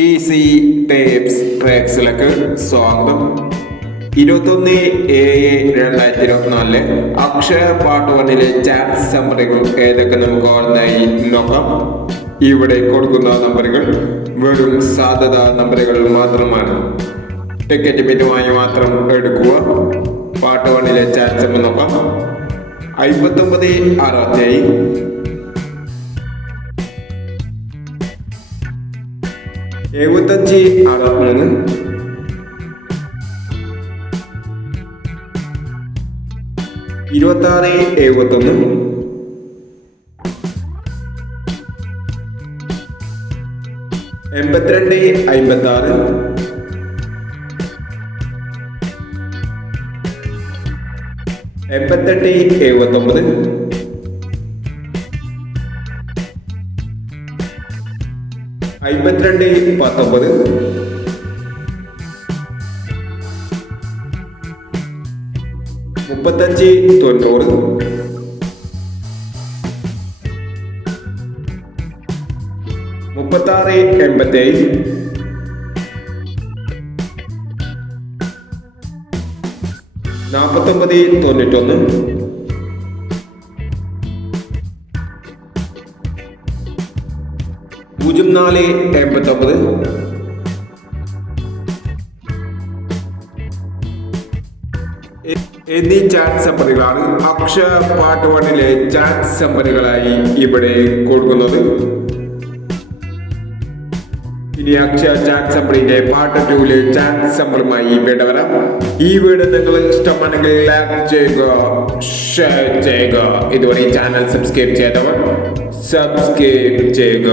Easy tapes ട്രാക്സിലേക്ക് സ്വാഗതം. ഇരുപത്തൊന്ന് ഏഴ് രണ്ടായിരത്തി ഇരുപത്തിനാലിൽ അക്ഷയ പാട്ട് വണ്ണിലെ ചാറ്റ് നമ്പറുകൾ ഏതൊക്കെ നമുക്ക് ഓർമ്മയായി നോക്കാം. ഇവിടെ കൊടുക്കുന്ന നമ്പറുകൾ വെറും സാധ്യത നമ്പറുകൾ മാത്രമാണ്. ടിക്കറ്റ് മിതമായി മാത്രം എടുക്കുക. പാട്ട് വണ്ണിലെ ചാറ്റ് നോക്കാം. അമ്പത്തൊമ്പത് അറുപത്തേഴ് എഴുപത്തഞ്ച് അറുപത്തിമൂന്ന് ഇരുപത്തി ആറ് എഴുപത്തൊന്ന്. എൺപത്തിരണ്ട് അമ്പത്തി ആറ് എൺപത്തെട്ട് എഴുപത്തൊമ്പത്. അമ്പത്തിരണ്ട് പത്തൊമ്പത്. മുപ്പത്തഞ്ച് തൊണ്ണൂറ്. മുപ്പത്താറ് എൺപത്തേഴ്. നാൽപ്പത്തൊമ്പത് തൊണ്ണൂറ്റൊന്ന്. പൂജ്യം നാല് എൺപത്തൊമ്പത്. എന്നീ ചാറ്റ് നമ്പറുകളാണ് അക്ഷയ പാട്ട് വണ്ണിലെ ചാറ്റ് നമ്പറുകളായി ഇവിടെ കൊടുക്കുന്നത്. ഇനി അക്ഷയ ചാറ്റ് സമ്പറിന്റെ പാർട്ട് ടൂവിലെ ചാറ്റ് സമ്പറുമായി വേണ്ട വരാം ഈ വീഡിയോ നിങ്ങൾ ഇഷ്ടമാണെങ്കിൽ ലൈക്ക് ചെയ്യുക ഷെയർ ചെയ്യുക. ഇതുവരെ ചാനൽ സബ്സ്ക്രൈബ് ചെയ്തവർ സബ്സ്ക്രൈബ് ചെയ്യുക.